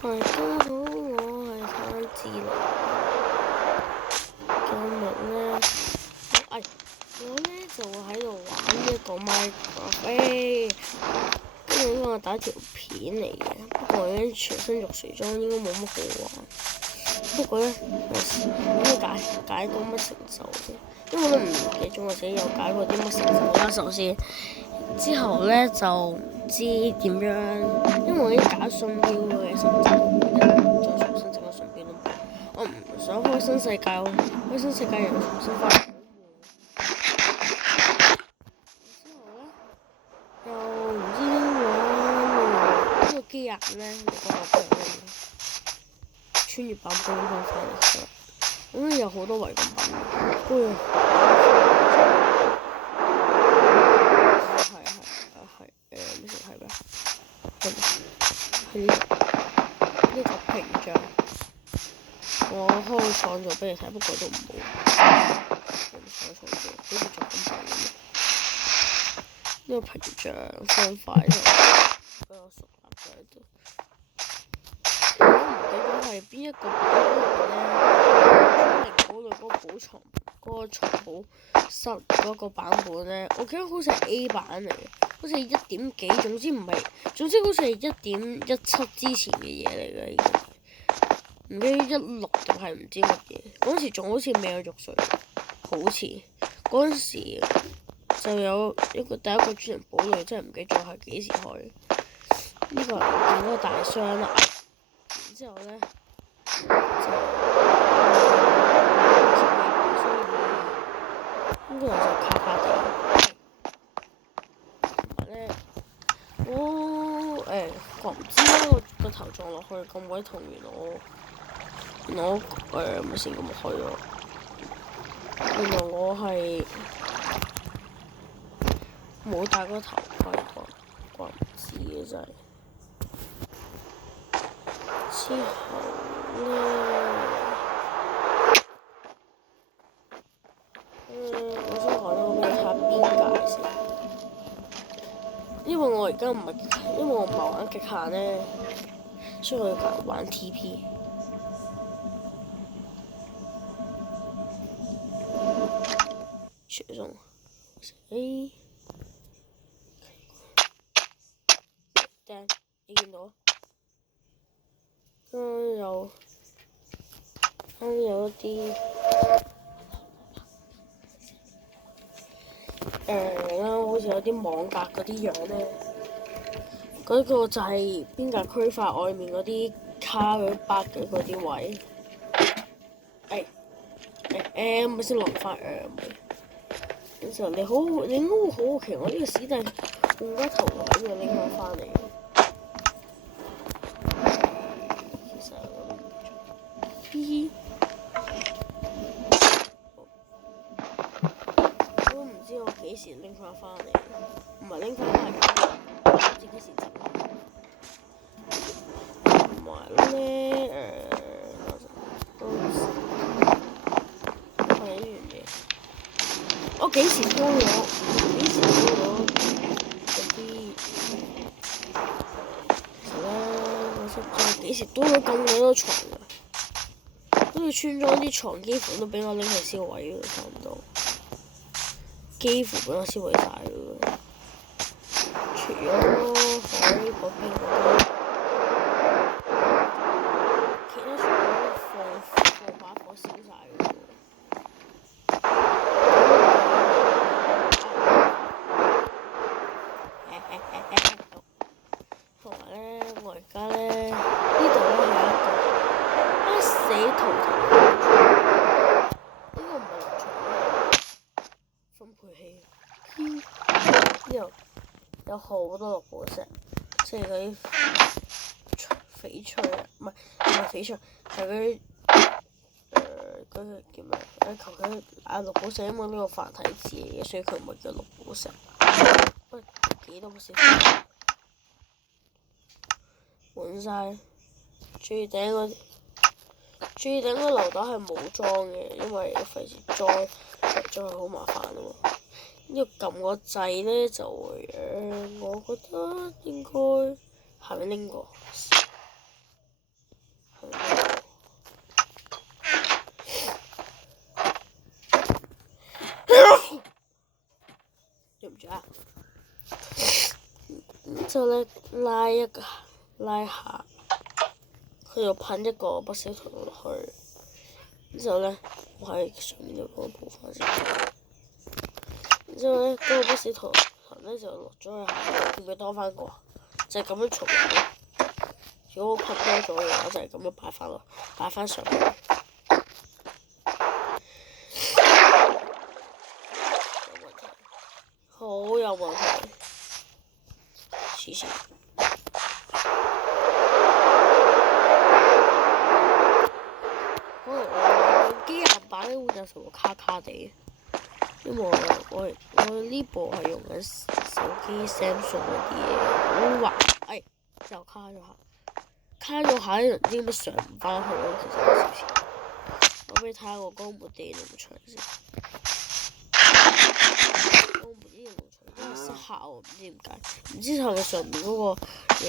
大家好，我係炭治郎。今日咧，我咧就喺度玩一個 Minecraft，跟住呢個我打條片嚟嘅，不過我已經全身肉水裝，應該冇乜好玩。不過咧，我可以解到乜成就啫？因為我都唔記得咗我自己有解過啲乜成就啦。首先，之後咧就唔知點樣，因為我已經解信標嘅成就，再重新整個信標都冇。我唔想開新世界，開新世界又重新翻嚟好悶。之後咧又唔知點玩呢個機人咧，你講我俾人咩？穿越版本翻返嚟，咁有好多違禁品。咩事係咩？係呢個屏障，我開創造俾你睇，不過都唔好。開創造好似作品版咁。呢個屏障方塊俾我熟立咗喺度。我唔記得係邊一個版本咧，精靈堡類嗰個寶藏嗰個藏寶室嗰個版本咧，我記得好似係 A 版嚟嘅，好似係1點幾，總之唔係，總之好似係1.17之前嘅嘢嚟嘅，已經係唔知16定係唔知乜嘢。嗰時仲好似未有肉水，好似嗰陣時就有一個第一個專人堡類，真係唔記得咗係幾時開。呢個係嗰個大箱啦。然之後咧就呢個就卡卡地，同埋咧我唔知啦，我個頭撞落去咁鬼痛，原來我咪先咁去咯。原來我係冇戴個頭盔，怪唔知嘅真係。之後咧，我想講呢個俾你睇下邊界先，因為我而家唔係，因為我唔係玩極限咧，所以我要玩 TP。雪松，A，釘，你見到？有一啲好似有啲網格嗰啲樣咧，嗰個就係邊界區塊外面嗰啲卡嗰啲 bug 嘅嗰啲位。咪先落翻有時候你應該會好奇我呢個史弟換咗頭位嘅拎翻翻嚟。其實我都唔做。嘻嘻。我都唔知我幾時拎翻翻嚟，唔係拎翻翻嚟，唔知幾時整。同埋咧我幾時多咗嗰啲？其實咧，我識咗幾時多咗咁鬼多床啊！好似村莊啲床幾乎都俾我拎去燒毀㗎，差唔多。幾乎俾我燒毀晒㗎，除咗海嗰邊嗰啲，其他全部都放把火燒晒㗎。同埋咧，我而家咧呢度咧係一個死圖騰，呢個唔係農場分配器。呢度有好多綠寶石，即係嗰啲翡翠啊，唔係翡翠，係嗰啲嗰個叫咩？求其綠寶石，因為呢個繁體字嚟嘅，所以佢唔係叫綠寶石。喂，幾多寶石？換晒，最頂個樓打係冇裝嘅，因為費事裝係好麻煩啊嘛。呢個撳個掣咧就會我覺得應該係咪拎過？之後咧拉下，佢就噴一個不死圖落去。之後咧，我喺上面就幫佢補翻先。之後咧，嗰個不死圖咧就落咗去下，會唔會多翻個？就係咁樣重嘅。如果我噴多咗嘅話，就係咁樣擺翻上去。好有問題，黐線！可能我機械版咧會有時會卡卡地，因為我呢部係用緊手機 Samsung 嗰啲嘢，好滑，就卡咗下咧，唔知點解上唔翻去咯，其實有少少。我俾你睇下個光盤電咁長先。光盤電咁長，因為失效喎，唔知點解。唔知係咪上面嗰個嘢，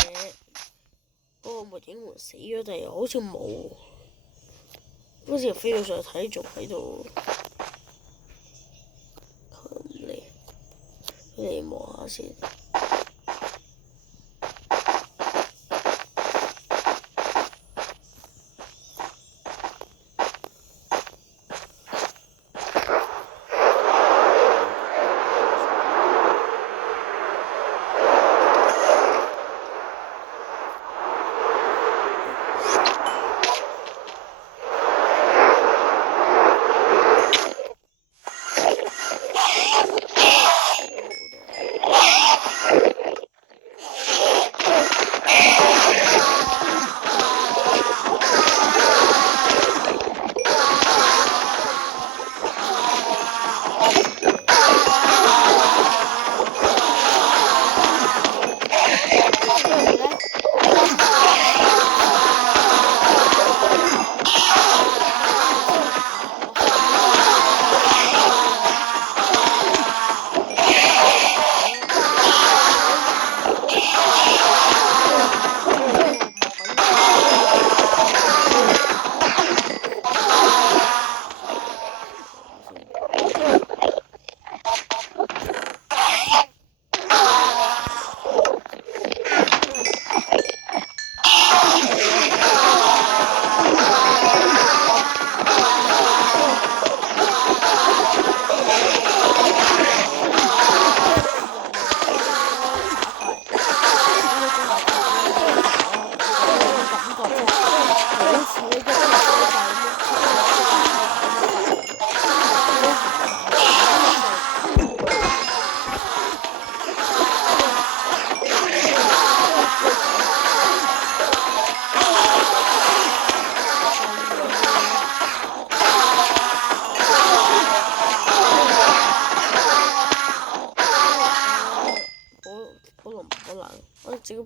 嗰個末影門死咗定係好似冇？嗰時飛到上去睇，仲喺度。你望下先。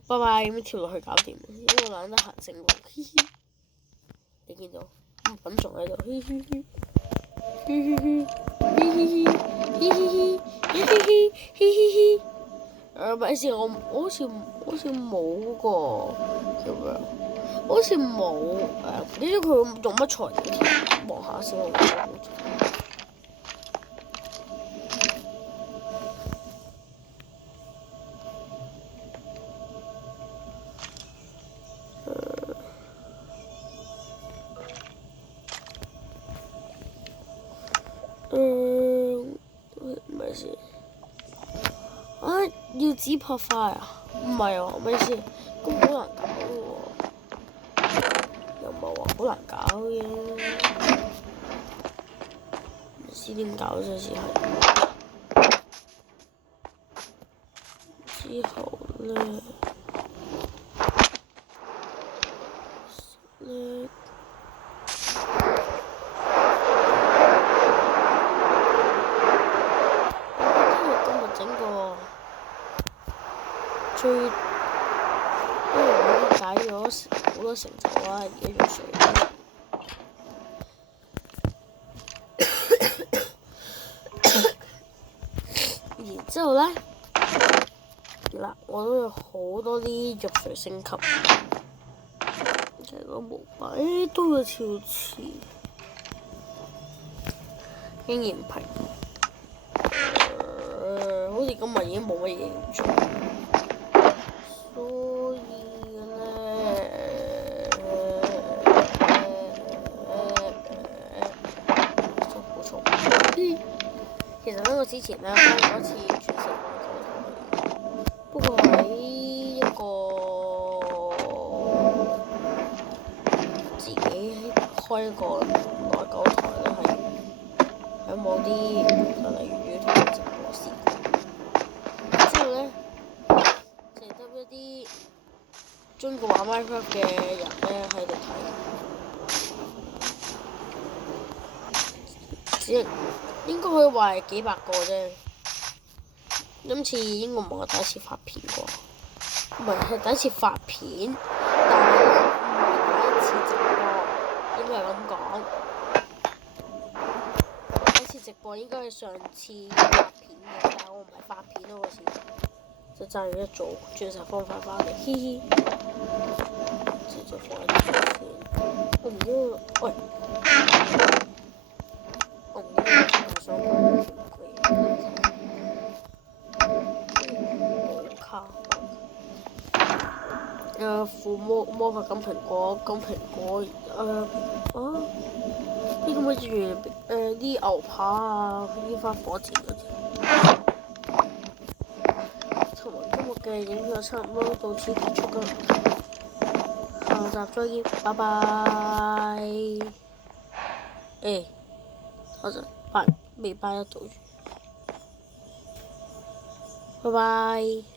拜拜咁樣跳落去搞掂，因為我懶得行正路，嘻嘻。你見到品仲喺度，嘻嘻嘻，嘻嘻嘻，嘻嘻嘻，嘻嘻嘻，嘻嘻嘻，嘻嘻嘻。咪先，我好似冇個叫咩？好似冇唔知佢用乜材料？望下先，我咪先。要紙拍花啊？唔係喎，咪先？咁好難搞喎，又唔係話好難搞嘅，唔知點搞啫，先係。之後咧。因為我解咗好多成就啦，而家仲水。然之後咧，嗱，我都有好多啲藥水升級，就係個模板，都有超似經驗屏。好似今日已經冇乜嘢做。之前咧開咗一次鑽石網購台，不過喺一個自己開一個內購台咧，係喺某啲例如 YouTube 嘅直播試過，之後咧淨係得一啲中意玩 Minecraft 嘅人咧喺度睇，只應該可以話係幾百個啫。今次應該唔係我第一次發片啩，唔係第一次發片，但係唔係第一次直播，應該係咁講。第一次直播應該係上次發片嘅，但係我唔係發片咯嗰次，就爭咗一組鑽石方塊翻嚟，嘻嘻。就放喺度先，我唔知喂，我唔知我想講乜鬼。副魔法金蘋果，呢個咪住啲牛扒啊，煙花火箭嗰啲。同埋今日嘅影片就差唔多到此結束啦，下集再見，拜拜。等陣未拜得到，拜拜。